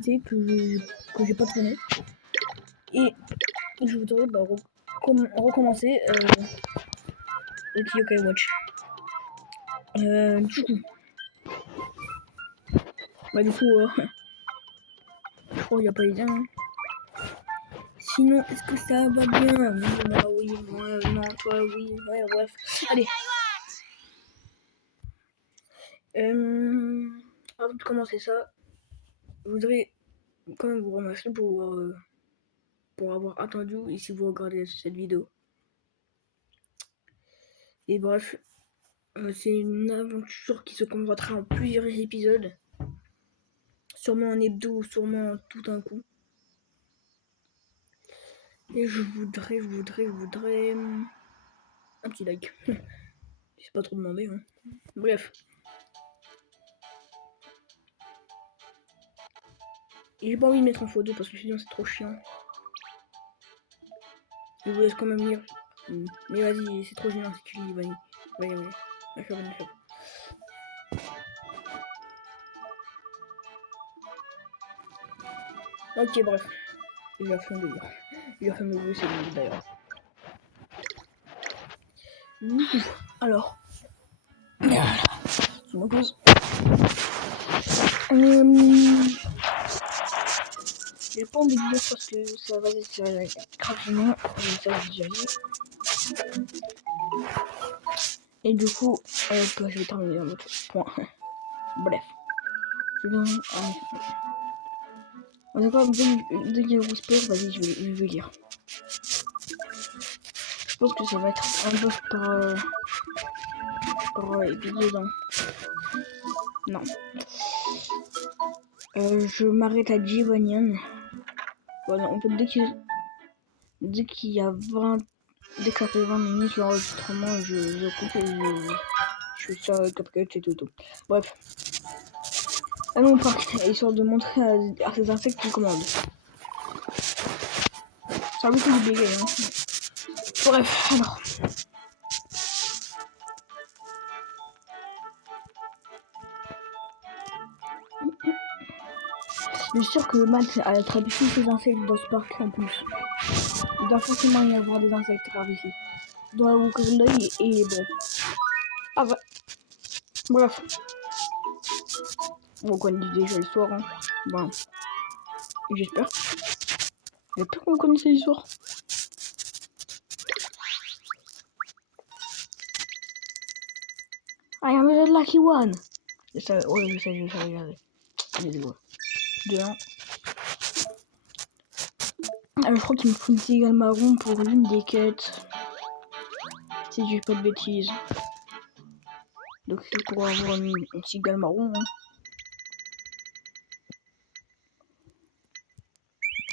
fonctionnalité que j'ai pas tourné. Et je voudrais recommencer le Yokai Watch. Du coup, je crois qu'il n'y a pas les liens. Hein. Sinon, est-ce que ça va bien? Moi, oui, moi, non, toi, oui, ouais, bref. Allez. Avant de commencer ça, je voudrais quand même vous remercier pour avoir attendu et si vous regardez cette vidéo. Et bref, c'est une aventure qui se combattra en plusieurs épisodes. Sûrement en hebdo, sûrement tout un coup. Et je voudrais un petit like. C'est pas trop demandé, hein. Bref. Et j'ai pas envie de mettre en photo parce que sinon c'est trop chiant. Je vous laisse quand même lire. Mais vas-y, c'est trop gênant si tu lis, vas-y. D'accord. Ok, bref. Il a fait de lire. Il a fait de lire, c'est lui d'ailleurs. Alors. Je me pose. J'ai pas envie de lire parce que ça va être gratuitement. Ça j'ai déjà dit. Et du coup, je vais terminer un autre point. Bref. D'accord, dès qu'il y a whisper, vas-y, je vais lire. Je pense que ça va être un buff par épisode. Hein. Non. Je m'arrête à Giovannian. Voilà, en fait, dès qu'il y a 20... Dès que ça fait 20 minutes l'enregistrement, je coupe et je fais ça CapCut et tout. Bref. Allons au parc, histoire de montrer à ces insectes qui commandent. Ça a beaucoup de dégâts, hein. Bref, alors. Je suis sûr que Matt a attrapé tous ces insectes dans ce parc en plus. Il doit forcément y avoir des insectes rares ici. Il doit ouvrir l'œil et bon. Ah bah. Bref. On connaît déjà l'histoire. Hein. Bon. J'espère. J'espère qu'on connaissait l'histoire. I am the lucky one. Je sais regarder. Allez, go. 2-1. Alors, je crois qu'il me faut une cigale marron pour l'une des quêtes. Si je dis pas de bêtises. Donc, c'est pour avoir une cigale marron. Hein.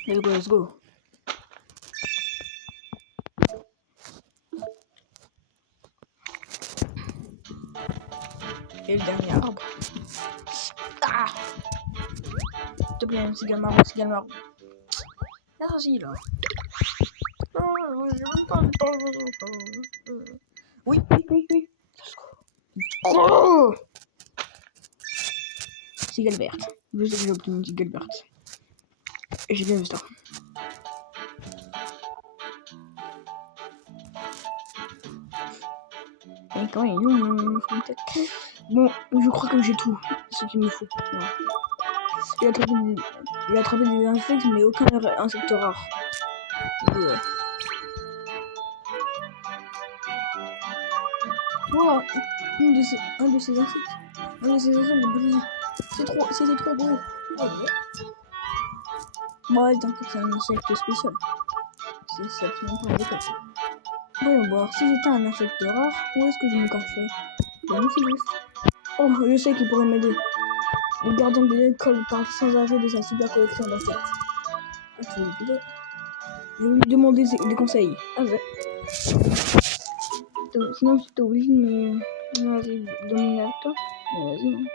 Let's go. Et le dernier arbre. Ah! S'il te plaît, un cigale marron. Vas-y, là. Oui. Let's go. Oh! Cigale verte. Je sais que j'ai obtenu une cigale verte. Et j'ai bien vu ça. Et quand il est bon, je crois que j'ai tout ce qu'il me faut. Voilà. Il a attrapé des insectes, mais aucun insecte rare. Wow, un de ces insectes brille. C'était trop beau. Oh, ouais. Bon, t'inquiète, c'est un insecte spécial. C'est ça qui m'en parle de quoi. Voyons voir, si j'étais un insecte rare, où est-ce que je me cacherais? Bon, c'est juste. Oh, je sais qui pourrait m'aider. Le gardien de l'école parle sans arrêt de sa super collection d'insectes. Ah, tu veux l'aider? Je vais lui demander des conseils. Ah ouais. Sinon, tu t'es obligé de me... Vas-y, dominer avec toi. Mais vas-y, non.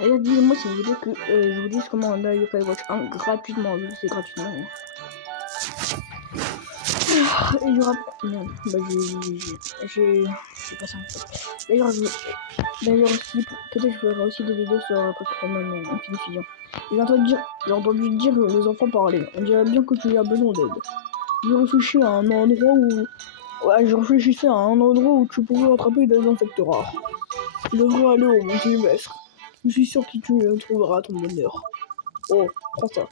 Et là, dis-moi si vous voulez que je vous dise comment on a Yokai Watch 1 gratuitement. C'est gratuitement. Hein. Et il y aura... Non, bah j'ai pas ça en fait. D'ailleurs aussi, peut-être je ferai aussi des vidéos sur Pokémon Infinite Fusion. J'ai entendu dire les enfants parler. On dirait bien que tu as besoin d'aide. Je réfléchis à un endroit où... Ouais, je réfléchissais à un endroit où tu pourrais attraper des insectes rares. Tu devrais aller au Mont Sylvestre. Je suis sûr que tu trouveras ton bonheur. Oh, prends ça.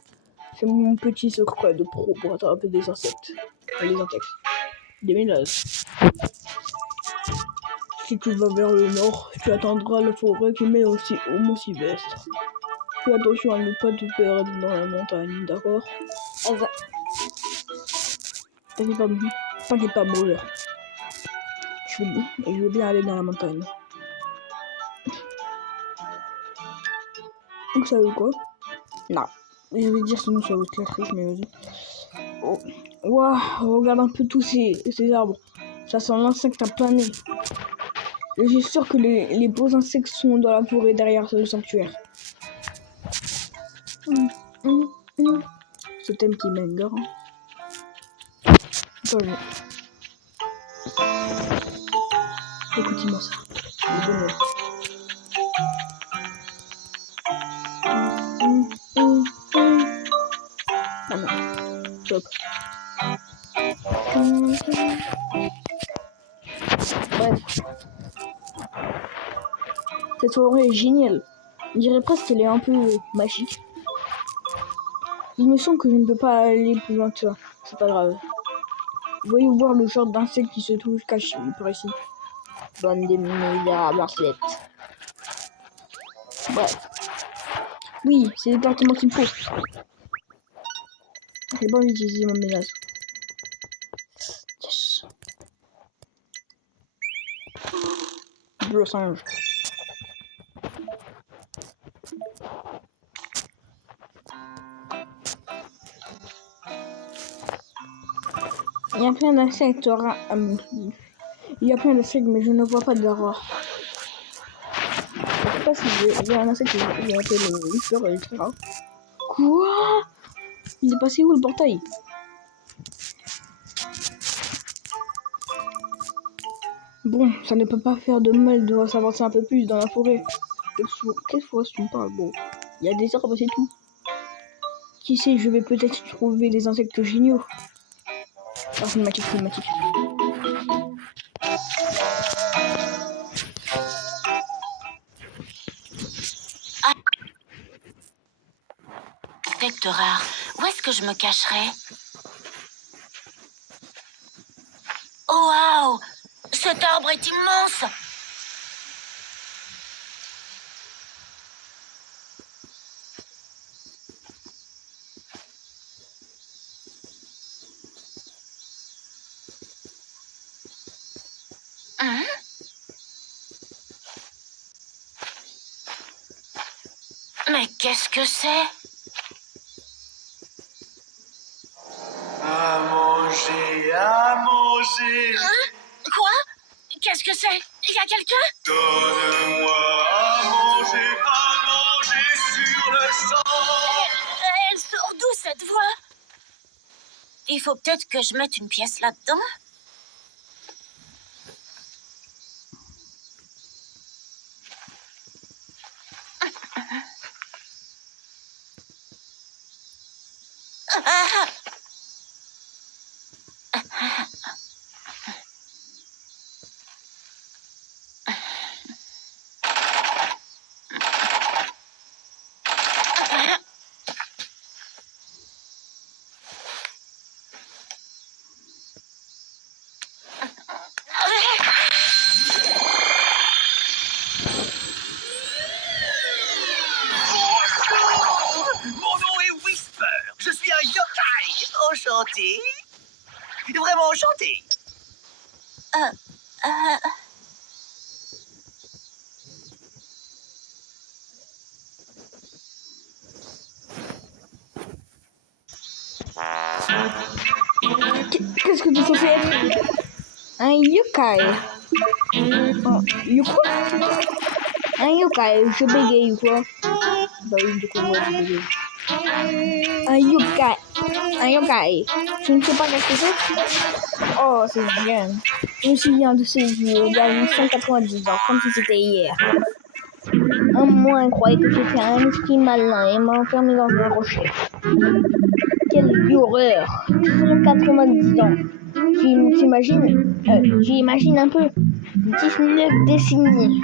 C'est mon petit secret de pro pour attraper des insectes. Les insectes. Des mélazes. Si tu vas vers le nord, tu atteindras la forêt qui mène aussi au Mont Sylvestre. Fais attention à ne pas te perdre dans la montagne, d'accord? T'inquiète pas, brother. Je veux bien aller dans la montagne. Donc ça veut quoi? Non. Je vais dire sinon ça va être la triche, mais vas-y. Oh. Wow, regarde un peu tous ces arbres. Ça sent l'insecte à plein nez. Je suis sûr que les beaux insectes sont dans la forêt derrière le sanctuaire. Ce thème qui m'énerve. Hein. Écoutez-moi ça. Le bonheur. Ah non. Top. Bref. Cette soirée est géniale. On dirait presque qu'elle est un peu magique. Il me semble que je ne peux pas aller plus loin que ça. C'est pas grave. Voyez voir le genre d'insectes qui se trouvent cachés par ici. Bande de misérables insectes. Bref. Oui, c'est exactement ce qu'il faut. J'ai pas envie d'utiliser ma menace. Yes. Bleu singe. Il y a plein d'insectes. Il y a plein d'insectes, mais je ne vois pas d'erreur. Je sais pas si j'ai un insecte qui appelle le Whisper, il est très rare. Quoi? Il est passé où le portail? Bon, ça ne peut pas faire de mal de s'avancer un peu plus dans la forêt. Quelle forêt tu me parles? Bon, il y a des arbres, c'est tout. Qui sait, je vais peut-être trouver des insectes géniaux. Ah, cinématique. Insectes rares, où est-ce que je me cacherai? Oh waouh! Cet arbre est immense! Mais qu'est-ce que c'est? À manger, à manger. Quoi? Qu'est-ce que c'est? Il y a quelqu'un? Donne-moi à manger sur le champ. Elle sort d'où cette voix? Il faut peut-être que je mette une pièce là-dedans. Mon nom est Whisper. Je suis un yokai. Enchanté. Vraiment enchanté. Qu'est-ce que tu es censé être? Un yokai. Quoi? Un yokai, je bégaye quoi? Bah oui, du coup, moi je bégaye. Un yokai. un yokai. Tu ne sais pas quelque chose? Oh, c'est bien. Je me souviens de ces vieux, il y a 190 ans, comme si c'était hier. Un moine croyait que j'étais un esprit malin et m'a enfermé dans un rocher. Quelle horreur! 190 ans. J'imagine un peu. 19 décennies.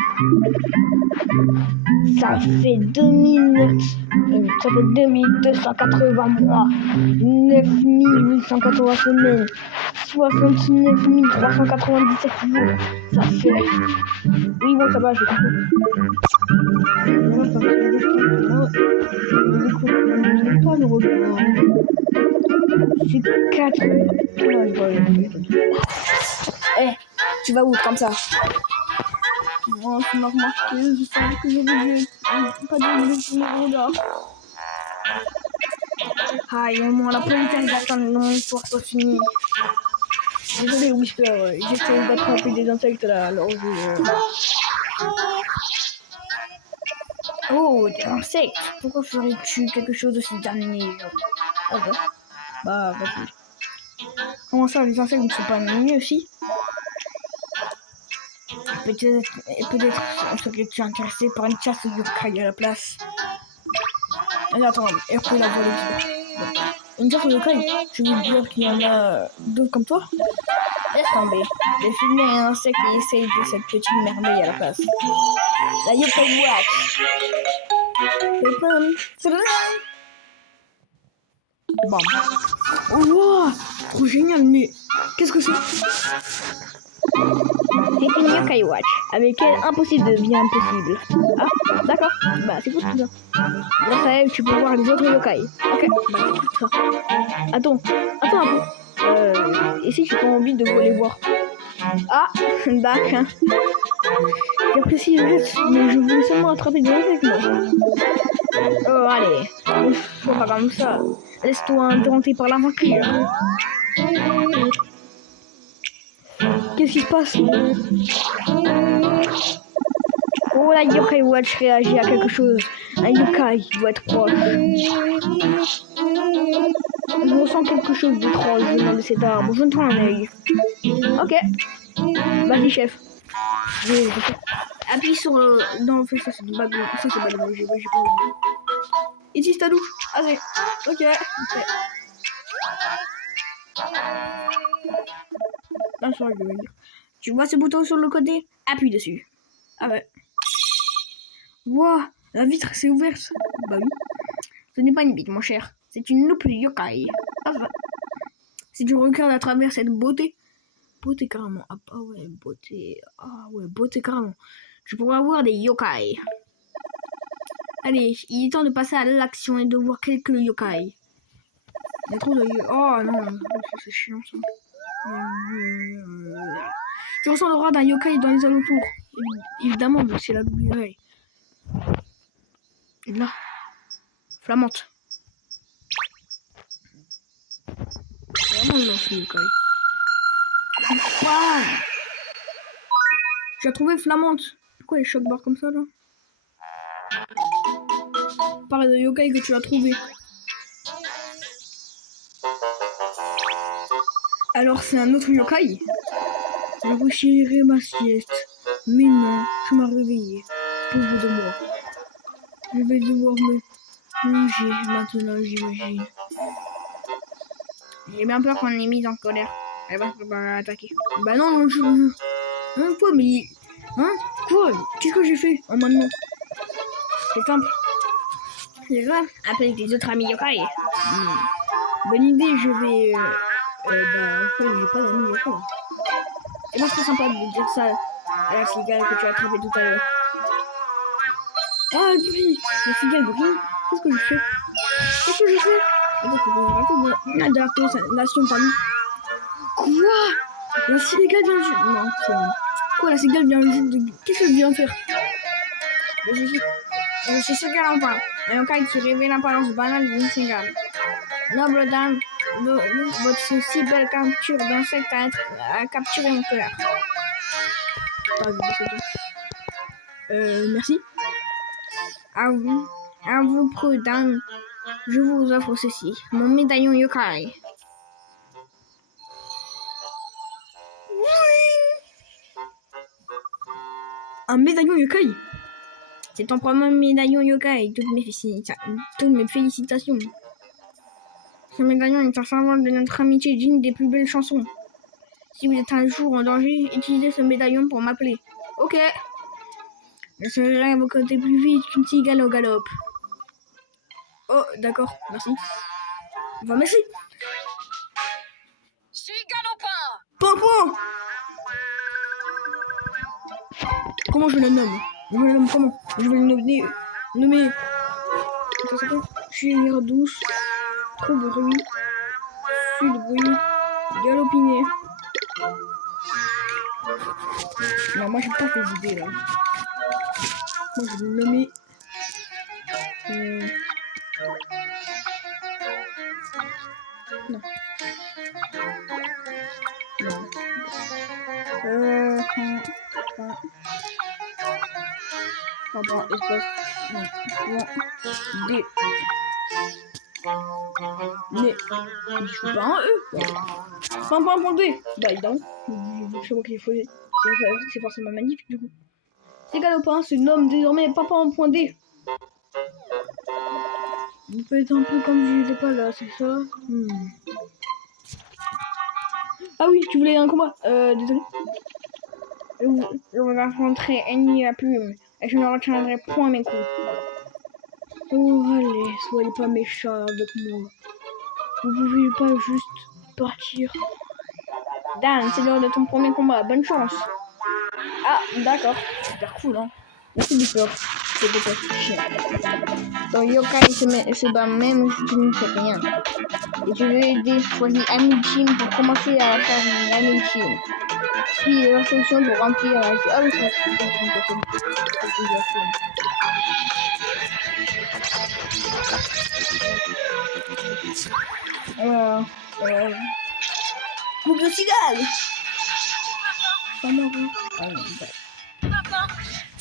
Ça fait 2280 mois, 9880 semaines, 69 397 jours. Ça fait... Oui, bon, ça va, j'ai compris. Pas le rejoindre. C'est 4... Eh, tu vas où comme ça? Oh, tu m'as remarqué, je savais que j'avais dit pas de numéro là. Aïe, on n'a pas eu le temps d'attendre que mon histoire soit finie. Désolé, Whisper, j'essaie d'attraper des insectes là, alors je... Oh, des insectes! Pourquoi ferais-tu quelque chose aussi dernier? Ah bon? Bah, vas-y. Comment ça, les insectes ne sont pas ennemis aussi? Peut-être serais-tu intéressé par une chasse de yokai à la place. Mais attends, RP la volée. Une chasse de yokai? Je veux dire qu'il y en a d'autres comme toi? Laisse tomber. Les films et insectes qui essayent de cette petite merveille à la place. La yokai watch. Bon. Oh wow, trop génial, mais qu'est-ce que c'est? C'est une yokai watch, avec elle impossible devient possible. Ah, d'accord, bah c'est cool ça. Grâce à elle, tu peux voir les autres yokai. Ok, bah c'est ça. Attends un peu. Et si tu as envie de les voir? Ah, d'accord. J'apprécie le geste, mais je voulais seulement attraper des insectes, moi. Oh, allez, faut pas comme ça. Laisse-toi interrompre par l'aventure. Qu'est-ce qui se passe? Oh, la yokai watch réagit à quelque chose. Un yokai doit être proche. Je ressens quelque chose d'étrange venant de cet arbre. Je ne prends un œil. Ok. Vas-y, chef. Appuie sur dans le ça c'est du bague. Ça c'est pas de j'ai pas envie. Ici c'est ta douche. Allez. Ok. Non, je vais dire. Tu vois ce bouton sur le côté? Appuie dessus. Ah ouais. Wow, la vitre s'est ouverte. Bah oui. Ce n'est pas une vitre, mon cher. C'est une loupe yokai. Ah bah. Si tu regardes à travers cette beauté. Beauté carrément. Ah bah ouais, beauté. Ah ouais, beauté carrément. Je pourrais avoir des yokai. Allez, il est temps de passer à l'action et de voir quelques yokai. Il y a trop de... Oh non, c'est chiant ça. Tu ressens l'aura d'un yokai dans les alentours. Évidemment, mais c'est la yokai. Et là, Flamante. Vraiment non, c'est yokai. Bam! Tu as trouvé Flamante. Pourquoi les chocs barres comme ça là? Parle de yokai que tu as trouvé. Alors c'est un autre yokai? Je rechirerai ma sieste. Mais non, tu m'as réveillé. Pauvre de moi. Je vais devoir me manger maintenant, j'imagine. J'ai bien peur qu'on ait mise en colère. Elle va se préparer à attaquer. Bah non, Hein, quoi, mais... Hein? Quoi? Qu'est-ce que j'ai fait en maintenant? C'est simple. C'est ça, avec les autres amis yokai. Bonne idée, je vais... bah, en fait, j'ai pas d'amis yokai. C'est pas très sympa de dire ça à la cigale que tu as attrapée tout à l'heure. Ah, elle brille! La cigale brille? Qu'est-ce que je fais? Qu'est-ce que je fais? Nation parmi. Quoi? La cigale vient juste... Non, c'est... Quoi, la cigale vient juste de... Qu'est-ce qu'elle vient faire? Je suis sûr qu'elle en parle. Un yokai qui révèle l'apparence banale d'une cigale. Noble dame, votre si belle capture d'insectes a capturé mon cœur. Merci. À vous, prudente. Je vous offre ceci, mon médaillon yokai. Un médaillon yokai. C'est ton premier médaillon yokai. Toutes mes félicitations. Ce médaillon est un symbole de notre amitié digne des plus belles chansons. Si vous êtes un jour en danger, utilisez ce médaillon pour m'appeler. Ok. Je serai à vos côtés plus vite qu'une cigale au galop. Oh, d'accord, merci. Enfin, merci. C'est galopin. Pompon. Comment je le nomme? Je le nomme comment? Je vais le nommer... Attends, ça s'appelle Chérière douce, trop bruit, sud bruit, galopiné. Non, moi j'ai pas fait d'idée là. Moi je vais le nommer... Non. Non. Pardon, espace. Non. D. Mais. Je suis pas un E. Point D. Bah, évidemment. Je sais pas qu'il faut. C'est forcément magnifique du coup. Ces galopins se nomment désormais Papa en point D. Vous faites un peu comme je disais pas là, c'est ça? Ah oui, tu voulais un combat. Désolé. Je vais affronter Annie la plume et je ne retiendrai point mes coups. Oh, allez, soyez pas méchants avec moi. Vous pouvez pas juste partir. Dan, c'est l'heure de ton premier combat. Bonne chance. Ah, d'accord. Super cool, hein. Merci du peur. C'est des chiens. Ton yokai se bat même si tu ne fais rien. Et je vais aider. Choisis Amichin pour commencer à faire une Amichin. Puis les instructions pour remplir la... Ah oui, c'est Coupe de cigale. Pas marrant. Ah non,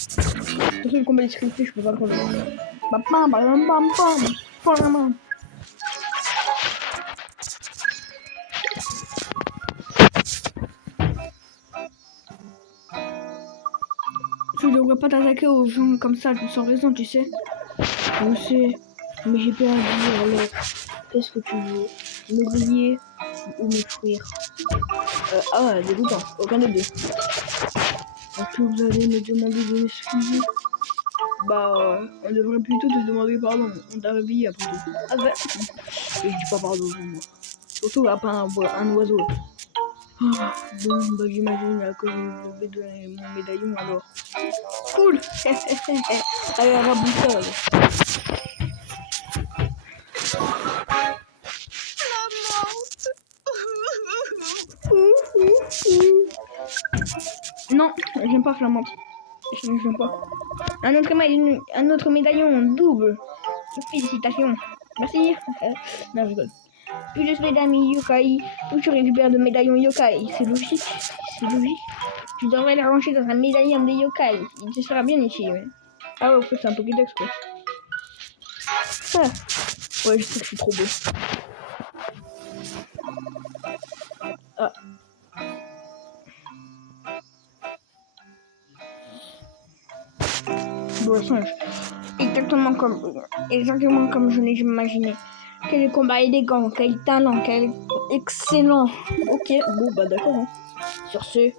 c'est le combat scripté, je peux pas le prendre. Bam bam bam bam bam. Je ne devrais pas t'attaquer aux gens comme ça sans raison, tu sais. Je sais, mais j'ai perdu alors. Qu'est-ce que tu veux? Me griller ou me fuir? Dégoûtant, aucun des deux. Est-ce que vous allez me demander de m'excuser? Bah, on devrait plutôt te demander pardon. On t'a réveillé après tout. Ah bah, et je dis pas pardon, moi. Surtout après un oiseau. Ah, bon, bah j'imagine que je vais donner mon médaillon alors. Cool. Allez, raboussage. Non, j'aime pas Flamante. J'aime pas. Un autre médaillon double. Félicitations. Merci. Non, je rigole. Plus je suis d'amis yokai, plus tu récupères de médaillons yokai. C'est logique. C'est logique. Tu devrais les ranger dans un médaillon de yokai. Il te sera bien utile. Ah ouais, en fait, c'est un Pokédex quoi. Ah. Ouais, je sais que je suis trop beau. Ah. Bon, singe. Exactement comme je l'ai imaginé. Quel combat élégant, quel talent, quel excellent. Ok, bon bah d'accord. Hein. Sur ce,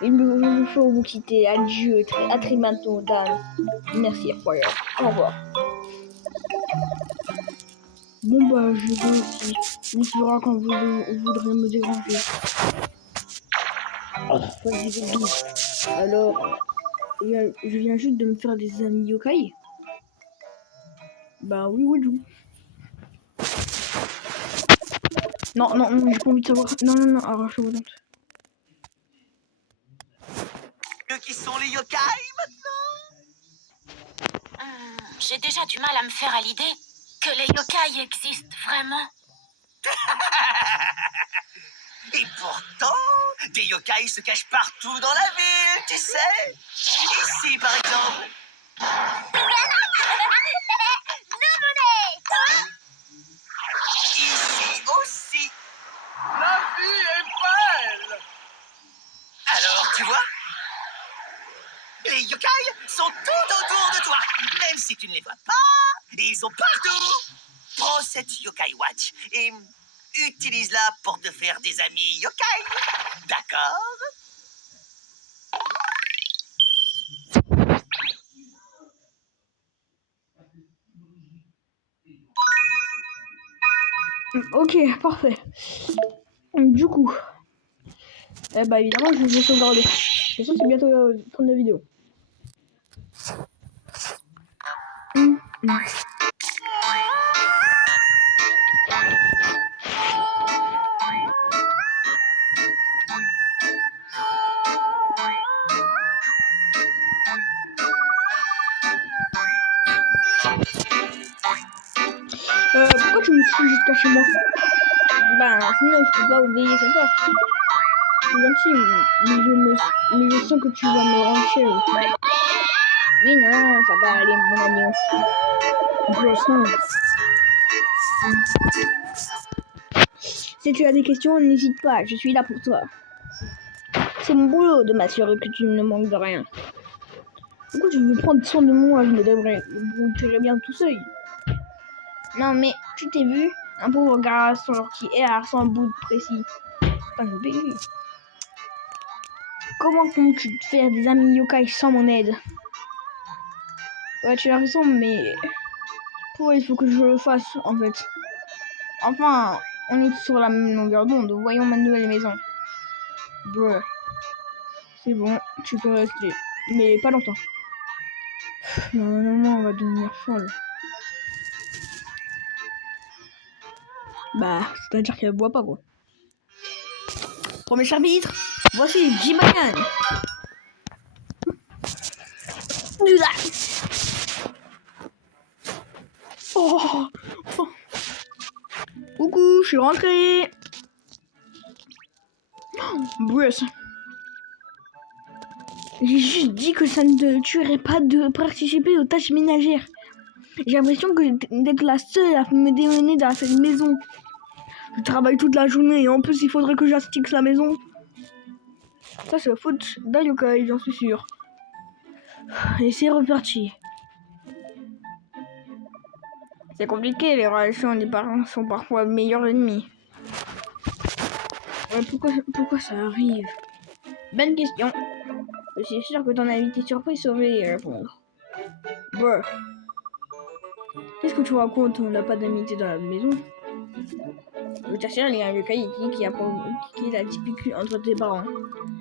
il me faut vous quitter. Adieu, à très bientôt, Dan. Merci, Royal. Au revoir. Bon bah je vais aussi. On se verra quand vous voudrez me déranger. Alors, je viens juste de me faire des amis yokai. Bah oui, Doux. Non, j'ai pas envie de savoir. Non, arrache-moi donc. Qui sont les yokai maintenant? J'ai déjà du mal à me faire à l'idée que les yokai existent vraiment. Et pourtant, des yokai se cachent partout dans la ville, tu sais. Ici, par exemple. Tu vois? Les yokai sont tout autour de toi. Même si tu ne les vois pas, ils sont partout. Prends cette Yokai Watch et utilise-la pour te faire des amis yokai. D'accord? Ok, parfait. Du coup, bah évidemment, je vais sauvegarder. De toute façon, c'est bientôt prendre la vidéo. Pourquoi tu me suis jusqu'à chez moi? Bah, sinon, je peux pas oublier sur toi. C'est gentil, mais je sens que tu vas me rendre chérie. Mais non, ça va aller, mon agneau. Brosson. Si tu as des questions, n'hésite pas, je suis là pour toi. C'est mon boulot de m'assurer que tu ne manques de rien. Pourquoi tu veux prendre soin de moi? Je me débrouillerai bien tout seul. Non, mais tu t'es vu? Un pauvre garçon qui erre sans but précis. Putain, je bénis. Comment comptes-tu te faire des amis yokai sans mon aide? Ouais, tu as raison, mais pourquoi il faut que je le fasse, en fait? Enfin, on est sur la même longueur d'onde. Voyons ma nouvelle maison. Bruh. C'est bon, tu peux rester. Mais pas longtemps. Normalement, on va devenir folle. Bah, c'est-à-dire qu'elle boit pas, quoi. Premier chapitre. Voici Jibayan. Oh, oh. Coucou, je suis rentré. Bruce. J'ai juste dit que ça ne te tuerait pas de participer aux tâches ménagères. J'ai l'impression que d'être la seule à me démener dans cette maison. Je travaille toute la journée et en plus il faudrait que j'astixe la maison. Ça c'est la faute d'un yokai, j'en suis sûr. Et c'est reparti. C'est compliqué, les relations des parents sont parfois meilleurs ennemis. Ouais, pourquoi ça arrive? Bonne question. Je suis sûr que ton invité surprise saurait y répondre. Bon. Qu'est-ce que tu racontes? On n'a pas d'amitié dans la maison. Je t'assure, il y a un yokai qui est la dispute entre tes parents.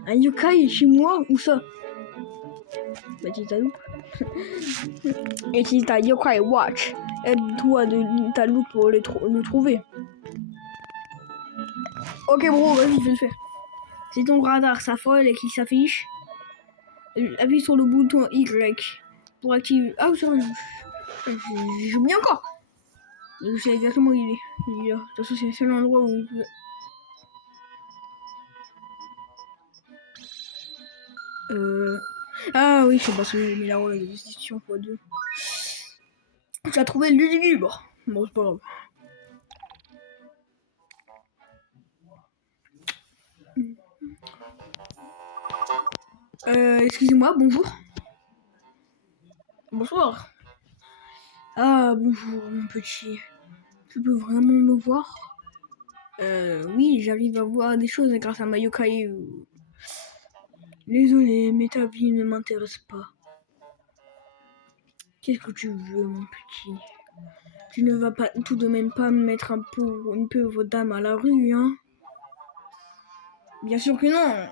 Un yokai chez moi? Où ça? Bah, tu t'as loupe. Utilise ta Yokai Watch. Aide-toi de ta loupe pour le trouver. Ok, bro, vas-y, je vais le faire. Si ton radar s'affole et qu'il s'affiche, appuie sur le bouton Y pour activer. Ah, c'est vrai, j'oublie encore. Je sais exactement où il est. Il est là. De toute façon, c'est le seul endroit où il peut. Ah oui, c'est parce que j'ai mis la roue de distinction x2. Tu as trouvé l'équilibre. Bon, c'est pas grave. Excusez-moi, bonjour. Bonsoir. Ah, bonjour, mon petit. Tu peux vraiment me voir? Oui, j'arrive à voir des choses grâce à ma yokai. Désolé, mais ta vie ne m'intéresse pas. Qu'est-ce que tu veux, mon petit? Tu ne vas pas tout de même pas mettre une pauvre dame à la rue, hein? Bien sûr que non.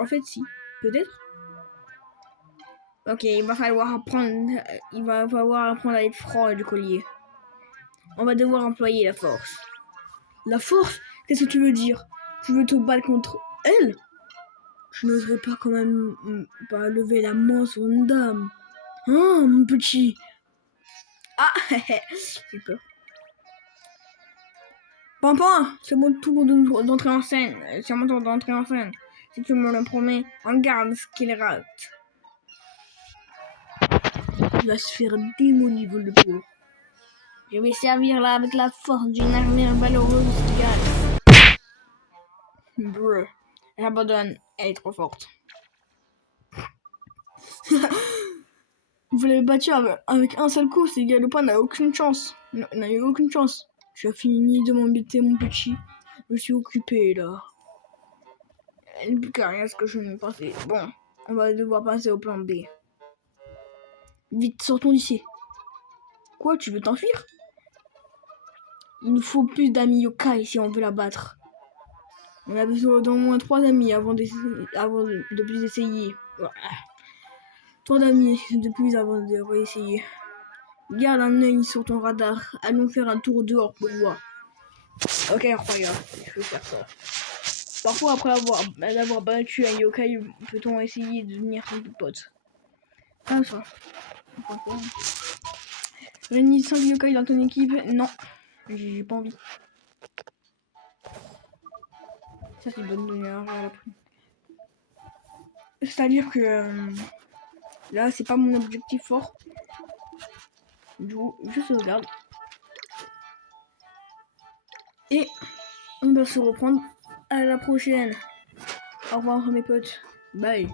En fait, si. Peut-être. Ok, il va falloir apprendre à être franc du collier. On va devoir employer la force. La force? Qu'est-ce que tu veux dire? Tu veux te battre contre elle? Je n'oserais pas quand même pas lever la main sur une dame. Hein, mon petit? Ah, j'ai peur. Pampin, c'est mon tour d'entrer en scène. C'est mon tour d'entrer en scène. Si tu me le promets, regarde ce qu'il rate. Il va se faire démolir le pauvre. Je vais servir là avec la force d'une armure valeureuse égale. Bruh. J'abandonne, elle est trop forte. Vous l'avez battu avec un seul coup, c'est égal, le point n'a aucune chance. Non, n'a eu aucune chance. Tu as fini de m'embêter, mon petit. Je suis occupé, là. Il n'y a plus qu'à rien ce que je me pensais. Bon, on va devoir passer au plan B. Vite, sortons d'ici. Quoi, tu veux t'enfuir? Il nous faut plus d'amis yokai si on veut la battre. On a besoin d'au moins 3 amis avant de plus essayer. Voilà. 3 d'amis de plus avant de réessayer. Garde un œil sur ton radar. Allons faire un tour dehors pour voir. Ok, incroyable. Je vais faire ça. Parfois, après l'avoir battu un yokai, peut-on essayer de devenir son pote. Comme ça. Réunis 5 yokai dans ton équipe. Non. J'ai pas envie. Ça, c'est une bonne donneur. C'est-à-dire que là, c'est pas mon objectif fort. Du coup, je sauvegarde. Et on va se reprendre à la prochaine. Au revoir mes potes. Bye.